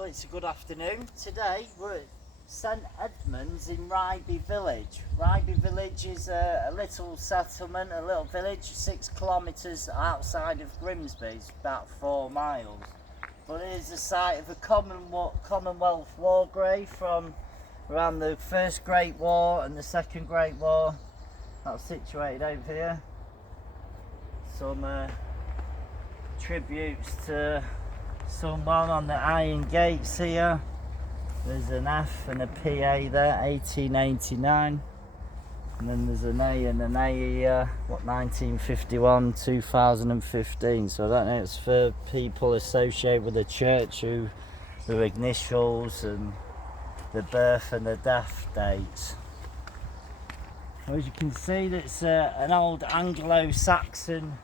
Well, it's a good afternoon. Today we're at St Edmunds in Riby Village. Riby Village is a little settlement, a little village 6 kilometres outside of Grimsby. It's about 4 miles. But it is the site of a Commonwealth war grave from around the First Great War and the Second Great War. That's situated over here. Some tributes to someone on the iron gates here. There's an F and a PA there, 1889. And then there's an A and an A here, 1951, 2015. So I don't know, it's for people associated with the church who their initials and the birth and the death dates. Well, as you can see, it's an old Anglo-Saxon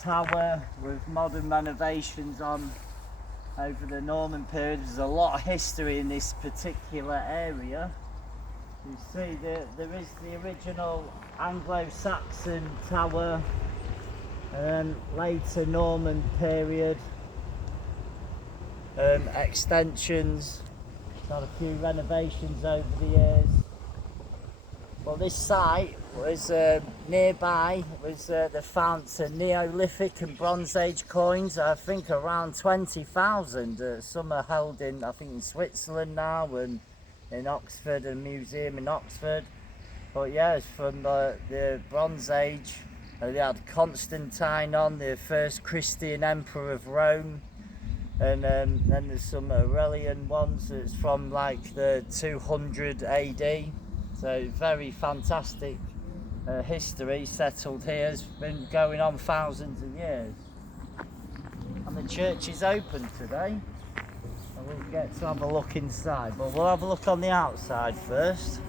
tower with modern renovations on over the Norman period. There's a lot of history in this particular area. You see there is the original Anglo-Saxon tower, later Norman period, extensions. It's had a few renovations over the years. Well, this site was nearby was the founts of Neolithic and Bronze Age coins. I think around 20,000. Some are held in, I think, in Switzerland now, and in Oxford, a museum in Oxford. But yeah, it's from the Bronze Age. They had Constantine on, the first Christian emperor of Rome, and then there's some Aurelian ones. It's from like the 200 AD. So very fantastic history settled here. It's been going on thousands of years. And the church is open today. And we'll get to have a look inside. But we'll have a look on the outside first.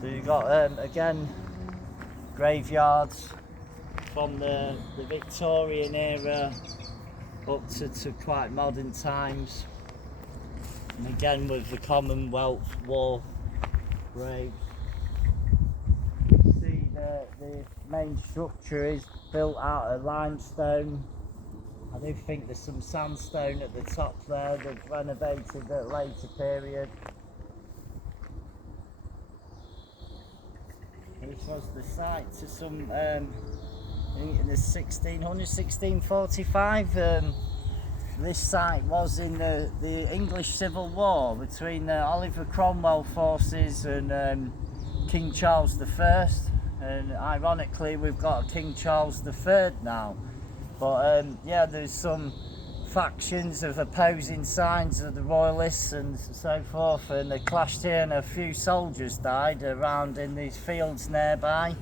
So you've got, again, graveyards from the Victorian era up to quite modern times. And again with the Commonwealth War graves. You see the main structure is built out of limestone. I do think there's some sandstone at the top there. They've renovated at a later period. This was the site to some in the 1600s, 1645. This site was in the English Civil War between the Oliver Cromwell forces and King Charles I. And ironically, we've got King Charles III now. But yeah, there's some factions of opposing sides of the Royalists and so forth, and they clashed here, and a few soldiers died around in these fields nearby.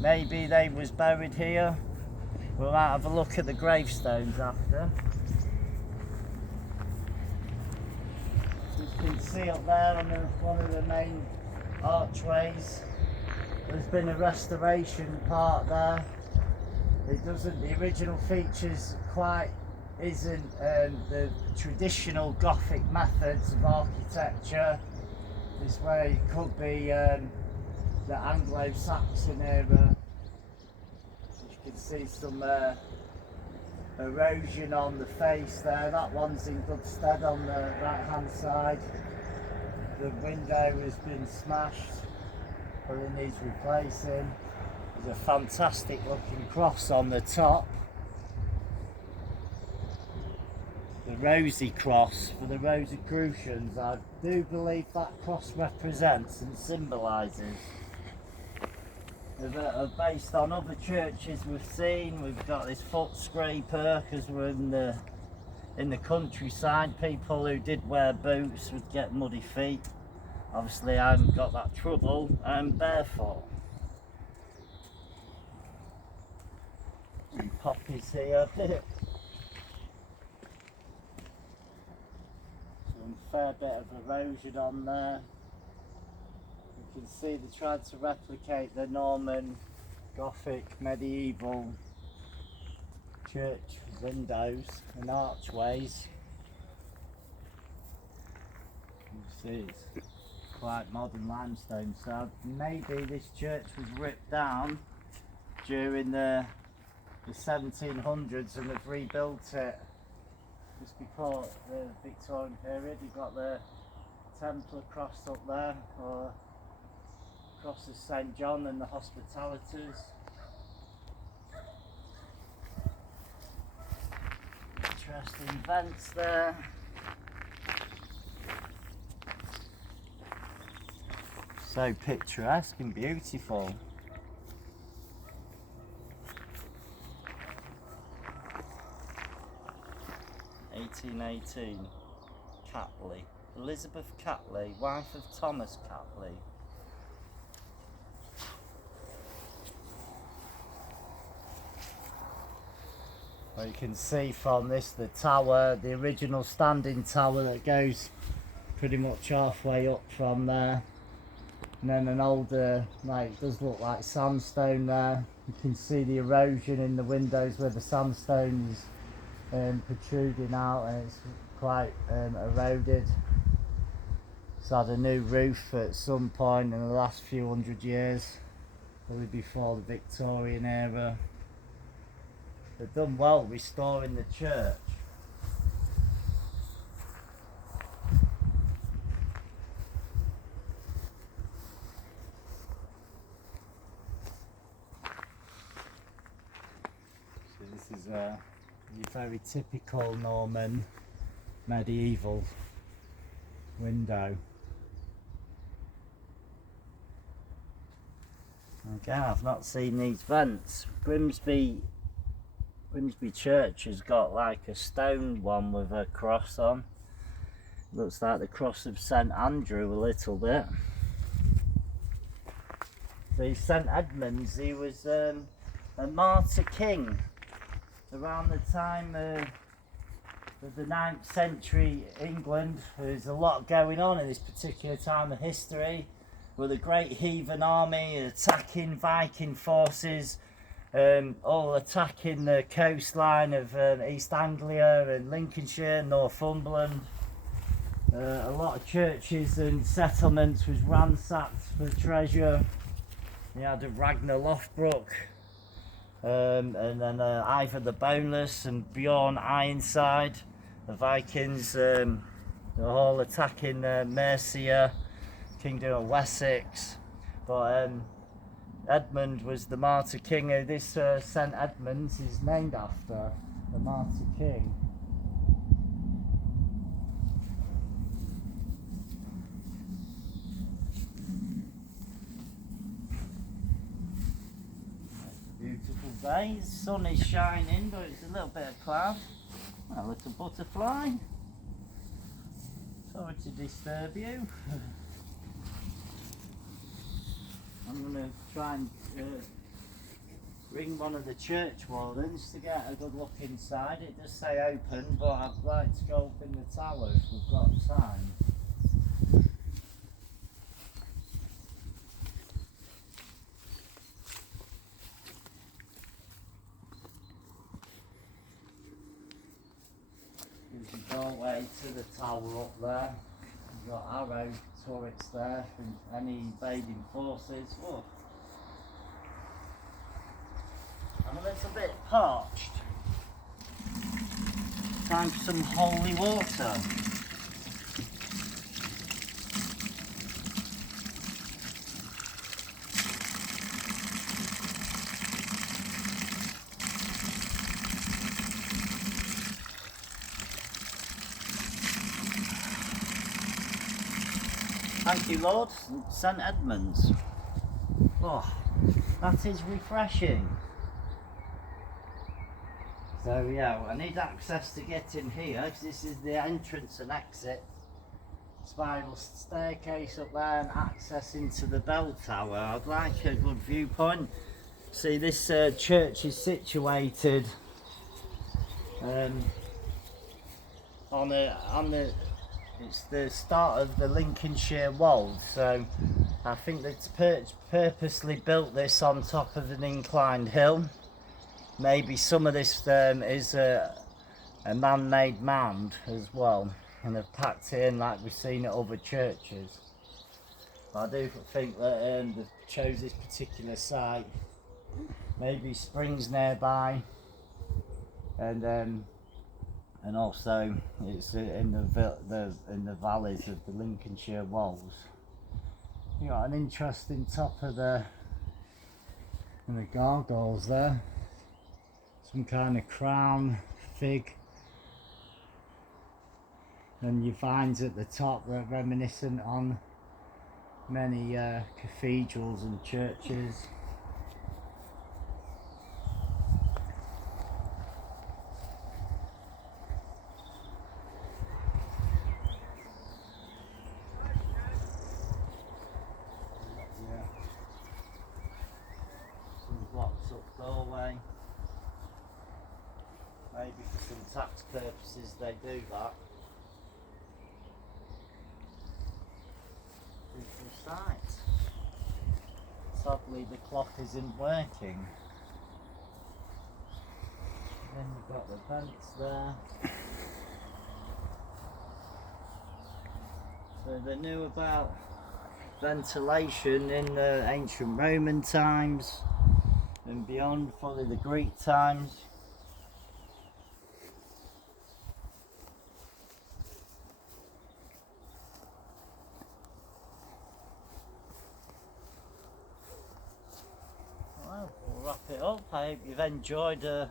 Maybe they was buried here. We'll have a look at the gravestones after. You can see up there on one of the main archways, there's been a restoration part there. It doesn't, the original features quite isn't the traditional Gothic methods of architecture. This way it could be the Anglo-Saxon era. You can see some erosion on the face there. That one's in good stead on the right hand side. The window has been smashed, but it needs replacing. There's a fantastic looking cross on the top. The rosy cross for the Rosicrucians. I do believe that cross represents and symbolises. Are based on other churches we've seen. We've got this foot scraper because we're in the countryside. People who did wear boots would get muddy feet. Obviously I haven't got that trouble. I'm barefoot. And poppies here. Some fair bit of erosion on there. You can see they tried to replicate the Norman Gothic medieval church windows and archways. You see it's quite modern limestone, so maybe this church was ripped down during the 1700s and they've rebuilt it just before the Victorian period. You've got the Templar cross up there, or cross of St John and the Hospitalities. Interesting vents there. So picturesque and beautiful. (1818) Catley. Elizabeth Catley, wife of Thomas Catley. Well, you can see from this the tower, the original standing tower that goes pretty much halfway up from there. And then an older, like, it does look like sandstone there. You can see the erosion in the windows where the sandstone is protruding out, and it's quite eroded. It's had a new roof at some point in the last few hundred years, probably before the Victorian era. They've done well restoring the church. So this is a very typical Norman medieval window. Again, I've not seen these vents. Grimsby Church has got like a stone one with a cross on. Looks like the cross of St Andrew a little bit. The St Edmunds, he was a martyr king around the time of the 9th century England. There's a lot going on in this particular time of history, with the Great Heathen Army attacking Viking forces, all attacking the coastline of East Anglia and Lincolnshire, Northumberland. A lot of churches and settlements was ransacked for treasure. You had Ragnar Lothbrok, and then Ivor the Boneless and Bjorn Ironside. The Vikings were all attacking Mercia, Kingdom of Wessex. But Edmund was the martyr king. This St Edmunds is named after the martyr king. Beautiful day, the sun is shining, but it's a little bit of cloud. A little butterfly. Sorry to disturb you. I'm going to try and ring one of the church wardens to get a good look inside. It does say open, but I'd like to go up in the tower if we've got time. There's a doorway to the tower up there. We've got arrow turrets there for any invading forces. Oh. I'm a little bit parched. Time for some holy water. Thank you, Lord. St Edmunds. Oh, that is refreshing. So yeah, I need access to get in here, because this is the entrance and exit. Spiral staircase up there and access into the bell tower. I'd like a good viewpoint. See, this church is situated it's the start of the Lincolnshire Wold, so I think they've purposely built this on top of an inclined hill. Maybe some of this is a man-made mound as well, and they've packed it in like we've seen at other churches. But I do think that they've chose this particular site. Maybe springs nearby, and and also it's in the valleys of the Lincolnshire Wolds. You got an interesting top of the gargoyles there. Some kind of crown fig, and your vines at the top that are reminiscent on many cathedrals and churches. Some blocks up doorway. Maybe for some tax purposes they do that. Beautiful sight. Sadly the clock isn't working. Then you've got the vents there. So they knew about ventilation in the ancient Roman times and beyond, probably the Greek times. Well, we'll wrap it up. I hope you've enjoyed a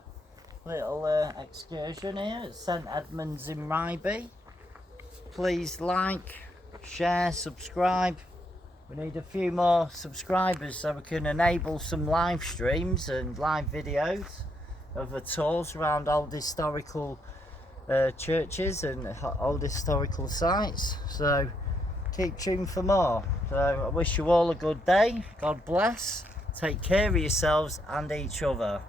little excursion here at St Edmunds in Riby. Please like, share, subscribe. We need a few more subscribers so we can enable some live streams and live videos of the tours around old historical churches and old historical sites. So keep tuned for more. So I wish you all a good day. God bless. Take care of yourselves and each other.